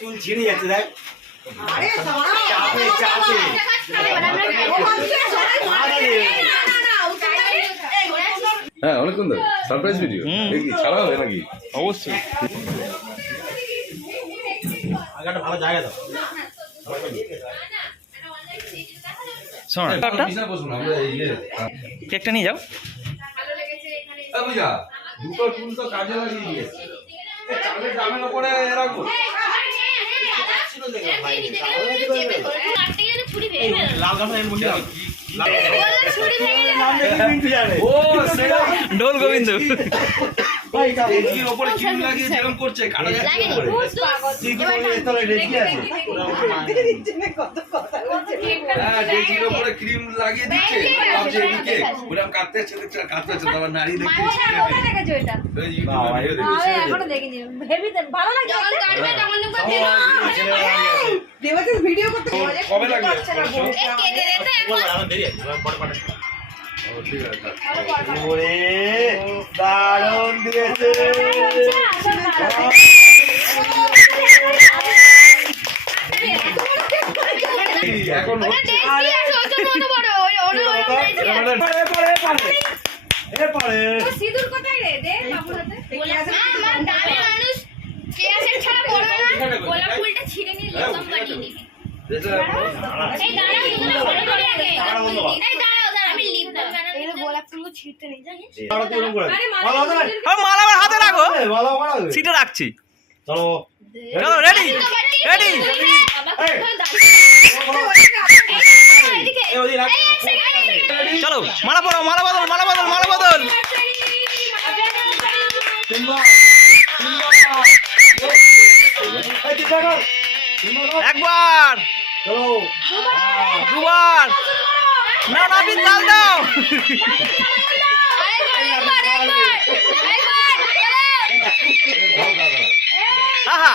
চুল ছিঁড়ে যাচ্ছে দেখ। হ্যাঁ অনেকক্ষণ ধরে সারপ্রাইজ ভিডিও ছাড়া হবে নাকি? অবশ্যই। ভালো জায়গা দাও। কেকটা নিয়ে যাও। দুটো চুল তো কাজে লাগিয়ে দিয়েছে। চালের দামের উপরে এরকম ঢোল গোবিন্দ ওপরে ক্রিম লাগিয়ে যেরকম করছে কাটা যাচ্ছে ওপরে ক্রিম লাগিয়ে দিচ্ছে ভাবছে এদিকে ওরকম কাটতে কাটতে তারপর নারী দেখছে কবে লাগবে? দারুণ দিয়েছে। এখন সিঁদুর কোথায় রে? দে বাবুর হাতে। আমার দামি মানুষ কেয়াসের ছাড়া পড়বে না। গোলাপ ফুলটা ছিঁড়ে নিয়ে লতাম কাটিয়ে নিবি। এই দাঁড়াও দুটো ফটো তুলি আগে। এই দাঁড়াও আমি লিভ দাও। এই গোলাপ ফুলগুলো ছিঁড়তে নেই জানিস? মালা আমার হাতে রাখো, সিটে রাখছি। চলো চলো রেডি রেডি। চলো মালা পড়ো, মালা বদল, মালা বদল, মালা বদল। একবার দুবার না না বিন ডাল দাও। আহা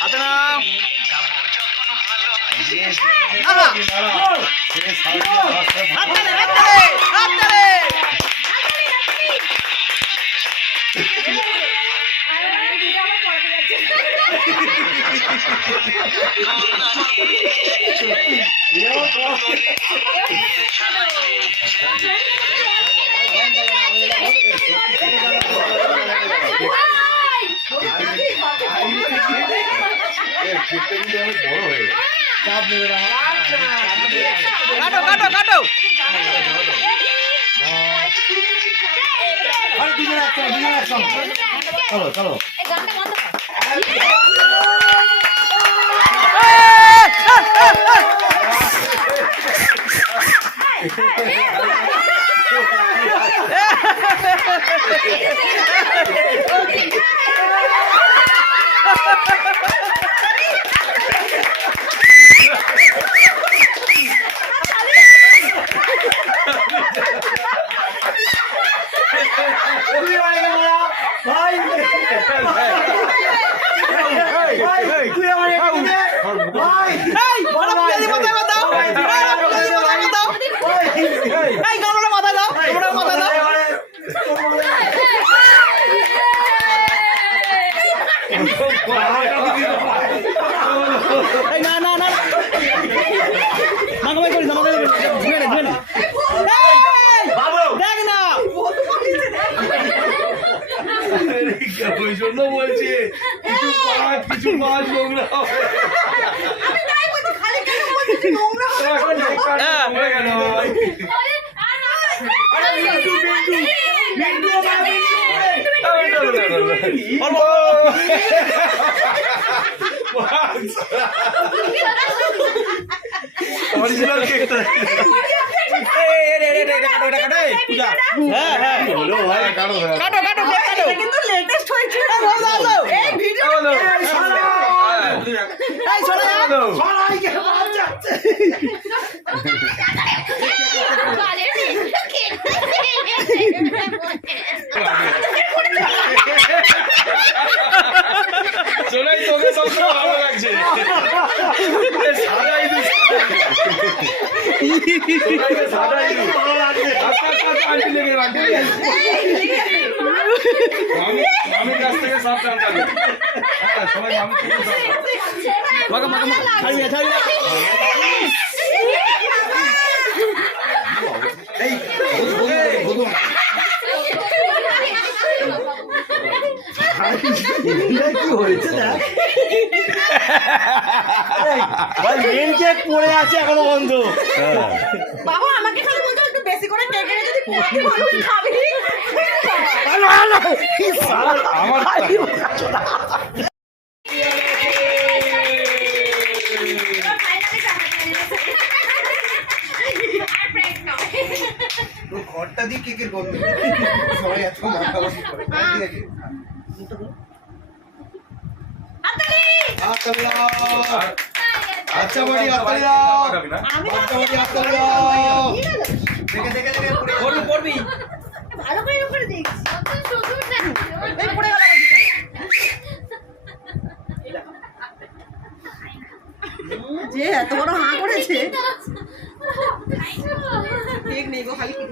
হাতে নাও। কাটো কাটো কাটো। চলো চলো ওই জন্য বলছে কিছু পাঁচ নোংরা হবে। আমি তাই বলছি, খালি কেন বলছিস নোংরা হবে? এখন একটা হ্যাঁ। হয়ে গেল। অরিজিনাল কেকটা হ্যাঁ হ্যাঁ হলো ভাই কাটো কাটো কেক কাটো এটা কিন্তু লেটেস্ট হয়েছে। এই ভিডিও এই চলে যাও সবাইকে বাদ যাচ্ছে শোনাই তোকে সবসময় ভালো লাগছে। সাদাই দিস। সাদাই দিস। ভালো লাগছে আস্তে আস্তে আস্তে আন্টি লেগে গেল, আন্টি লেগে গেল। মামির কাছ থেকে সব জানতে হবে। হ্যাঁ, সবাই মামির থেকে সব জানতে হবে। মাকা মাকা ছাড়বি না ছাড়বি না কি হয়েছে দেখ ভাই মেন কেক পড়ে আছে এখনো বন্ধ বাবা আমাকে খালি বলতো একটু বেশি করে কেক এনে যদি পোড়াতে মানুষ খাবি। হ্যালো হ্যালো আমার ঘরটা দিয়ে কেকের গন্ধ সবাই এত মাখামাখি করে আচ্ছা বাড়ি খাবি না? আচ্ছা বাড়ি দেখে দেখে দেখে পড়বি পড়বি ভালো করে এরকম করে দেখছি। এই পড়ে গেল যে এত বড় হাঁ করেছে কেক নেই গো খালি কেক।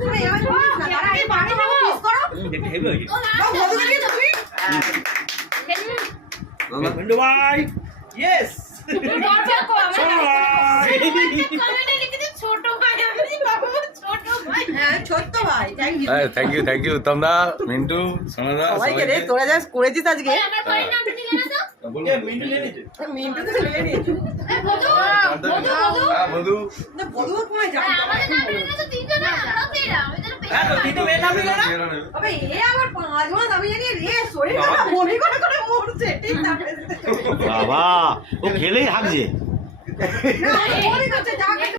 তুমি এবার করিস না, দাঁড়া, এই বাড়ি থেকে পিস করো। দেখতে হেভি হয়েছে বাবা, ভদ্রলোকে তুমি বন্ধু ভাই ইয়েস হ্যাঁ ছোট্ট ভাই থ্যাংক ইউ থ্যাংক ইউ তোমরা মিন্টু সোনাদা সবাইকে রে তোরা যা করেছিস আজকে মিন্টু নিয়ে নিয়েছে মিন্টু তো নিয়ে নিয়েছো বধু না বধুও কমায় যাবে হ্যাঁ তো তিনটে মেয়ে নামবি না আবে এ আবার 5 মাস আমি জানি রে শরীরটা মনে করে মরছে ঠিক না বাবা ও খেলেই হাঁকছে মনে করছে যা